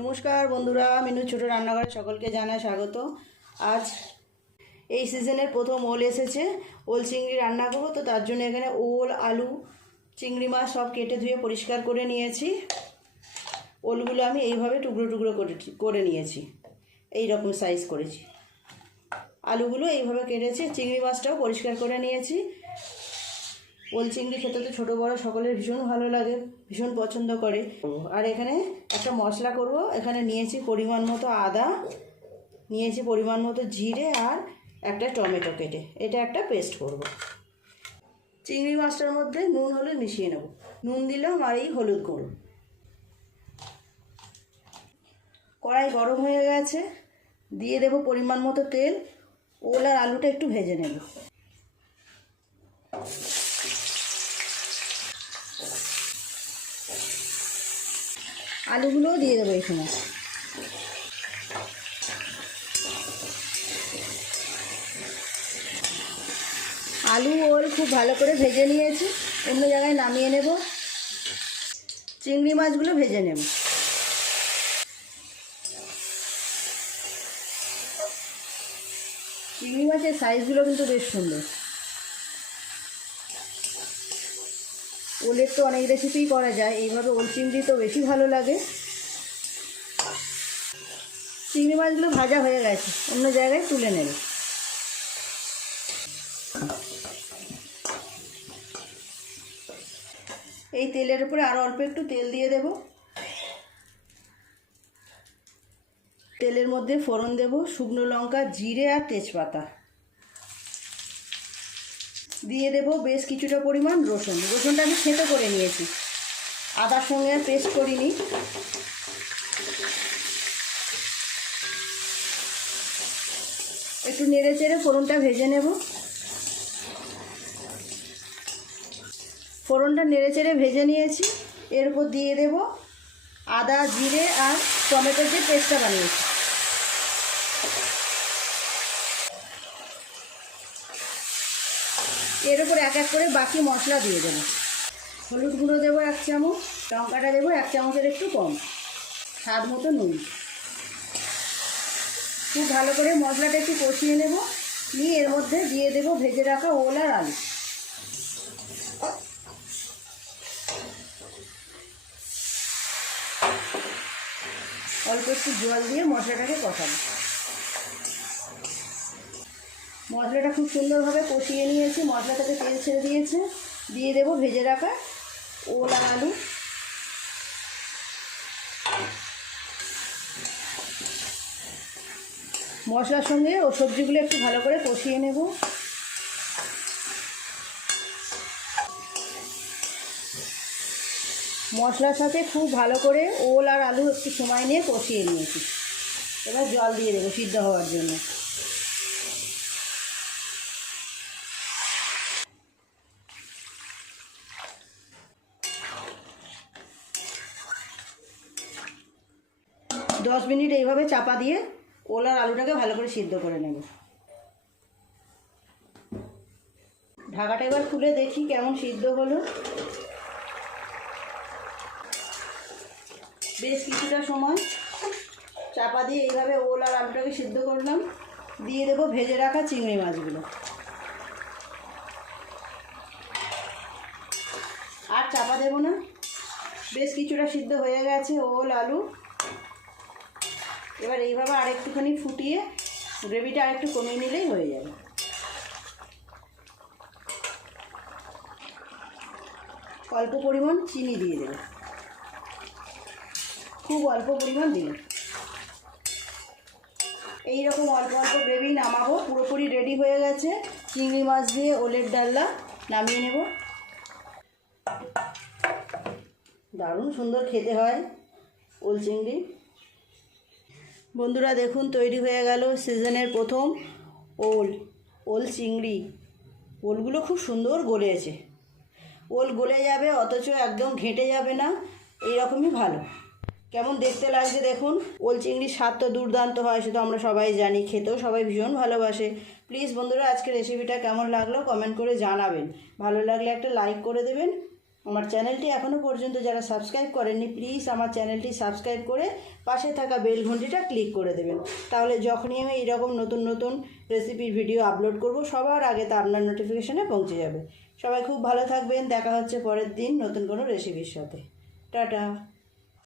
নমস্কার বন্ধুরা, মিনু ছোটো রান্নাঘরে সকলকে জানাই স্বাগত। আজ এই সিজনের প্রথম ওল এসেছে, ওল চিংড়ি রান্না করব। তো তার জন্য এখানে ওল, আলু, চিংড়ি মাছ সব কেটে ধুয়ে পরিষ্কার করে নিয়েছি। ওলগুলো আমি এইভাবে টুকরো টুকরো করে করে নিয়েছি। এই রকম সাইজ করেছি। আলুগুলো এইভাবে কেটেছি, চিংড়ি মাছটাও পরিষ্কার করে নিয়েছি। ওল চিংড়ি খেতে তো ছোটো বড়ো সকলের ভীষণ ভালো লাগে, ভীষণ পছন্দ করে। আর এখানে একটা মশলা করব, এখানে নিয়েছি পরিমাণ মতো আদা, নিয়েছি পরিমাণ মতো জিরে আর একটা টমেটো কেটে। এটা একটা পেস্ট করব। চিংড়ি মাছটার মধ্যে নুন, হলুদ মিশিয়ে নেব। নুন দিলাম আর এই হলুদ গুঁড়ো। কড়াই গরম হয়ে গেছে, দিয়ে দেব পরিমাণ মতো তেল। ওল আর আলুটা একটু ভেজে নেব। আলুগুলোও দিয়ে দেবো সময় আলু, ওল খুব ভালো করে ভেজে নিয়েছি। অন্য জায়গায় নামিয়ে নেব। চিংড়ি মাছগুলো ভেজে নেব। চিংড়ি মাছের সাইজগুলো কিন্তু বেশ সুন্দর। ওলের তো অনেক রেসিপিই করা যায়, এইভাবে ওল চিংড়ি তো বেশি ভালো লাগে। চিংড়ি মাছগুলো ভাজা হয়ে গেছে, অন্য জায়গায় তুলে নেবে। এই তেলের উপরে আরও অল্প একটু তেল দিয়ে দেব। তেলের মধ্যে ফোড়ন দেব, শুকনো লঙ্কা, জিরে আর তেজপাতা। দিয়ে দেব বেশ কিছুটা পরিমাণ রসুন। রসুনটা আমি থেতো করে নিয়েছি। আদার সঙ্গে পেস্ট করিনি। একটু নেড়ে চেড়ে ফোড়নটা ভেজে নেব। ফোড়নটা নেড়ে চেড়ে ভেজে নিয়েছি। এর উপর দিয়ে দেব আদা, জিরে আর টমেটোর যে পেস্টটা বানিয়েছি। এর উপর এক এক করে বাকি মশলা দিয়ে দেবো। হলুদ গুঁড়ো দেবো এক চামচ, লঙ্কাটা দেবো এক চামচের একটু কম, স্বাদ মতো নুন। খুব ভালো করে মশলাটা একটু কষিয়ে নেব, নিয়ে এর মধ্যে দিয়ে দেবো ভেজে রাখা ওল আর আলু। অল্প একটু জল দিয়ে মশলাটাকে কষাবো। মশলাটা খুব সুন্দরভাবে কষিয়ে নিয়েছি। মশলা থেকে তেল ছেড়ে দিয়েছে। দিয়ে দেবো ভেজে রাখা ওল আলু। মশলার সঙ্গে ও সবজিগুলো একটু ভালো করে কষিয়ে নেব। মশলার সাথে খুব ভালো করে ওল আর আলু একটু সময় নিয়ে কষিয়ে নিয়েছি। এবার জল দিয়ে দেবো সিদ্ধ হওয়ার জন্য। দশ মিনিট এইভাবে চাপা দিয়ে ওল আর আলুটাকে ভালো করে সিদ্ধ করে নেব। ঢাকাটা এবার খুলে দেখি কেমন সিদ্ধ হলো। বেশ কিছুটা সময় চাপা দিয়ে এইভাবে ওল আর আলুটাকে সিদ্ধ করলাম। দিয়ে দেবো ভেজে রাখা চিংড়ি মাছগুলো। আর চাপা দেবো না। বেশ কিছুটা সিদ্ধ হয়ে গেছে ওল আলু। এবার এইভাবে আরেকটুখানি ফুটিয়ে গ্রেভিটা আরেকটু কমিয়ে নিলেই হয়ে যাবে। অল্প পরিমাণ চিনি দিয়ে দেবে। খুব অল্প পরিমাণ দিন। এই রকম অল্প অল্প গ্রেভি নামাবো, পুরোপুরি রেডি হয়ে গেছে। চিংড়ি মাছ দিয়ে ওলের ডাল্লা নামিয়ে নেব। দারুণ সুন্দর খেতে হয় ওল চিংড়ি। বন্ধুরা দেখুন, তৈরি হয়ে গেল সিজনের প্রথম ওল ওল চিংড়ি। ওলগুলো খুব সুন্দর গলেছে। ওল গলে যাবে, অথচ একদম ঘেঁটে যাবে না, এইরকমই ভালো। কেমন দেখতে লাগছে দেখুন, ওল চিংড়ির স্বাদ তো দুর্দান্ত হয় সে তো আমরা সবাই জানি, খেতেও সবাই ভীষণ ভালোবাসে। প্লিজ বন্ধুরা আজকে রেসিপিটা কেমন লাগল কমেন্ট করে জানাবেন। ভালো লাগলে একটা লাইক করে দেবেন আমার চ্যানেলটি এখনও পর্যন্ত যারা সাবস্ক্রাইব করেননি প্লিজ আমার চ্যানেলটি সাবস্ক্রাইব করে পাশে থাকা বেল ঘন্টিটা ক্লিক করে দেবেন। তাহলে যখনই আমি এইরকম নতুন নতুন রেসিপির ভিডিও আপলোড করব, সবার আগে তা আপনার নোটিফিকেশানে পৌঁছে যাবে। সবাই খুব ভালো থাকবেন, দেখা হচ্ছে পরের দিন নতুন কোনো রেসিপির সাথে। টাটা।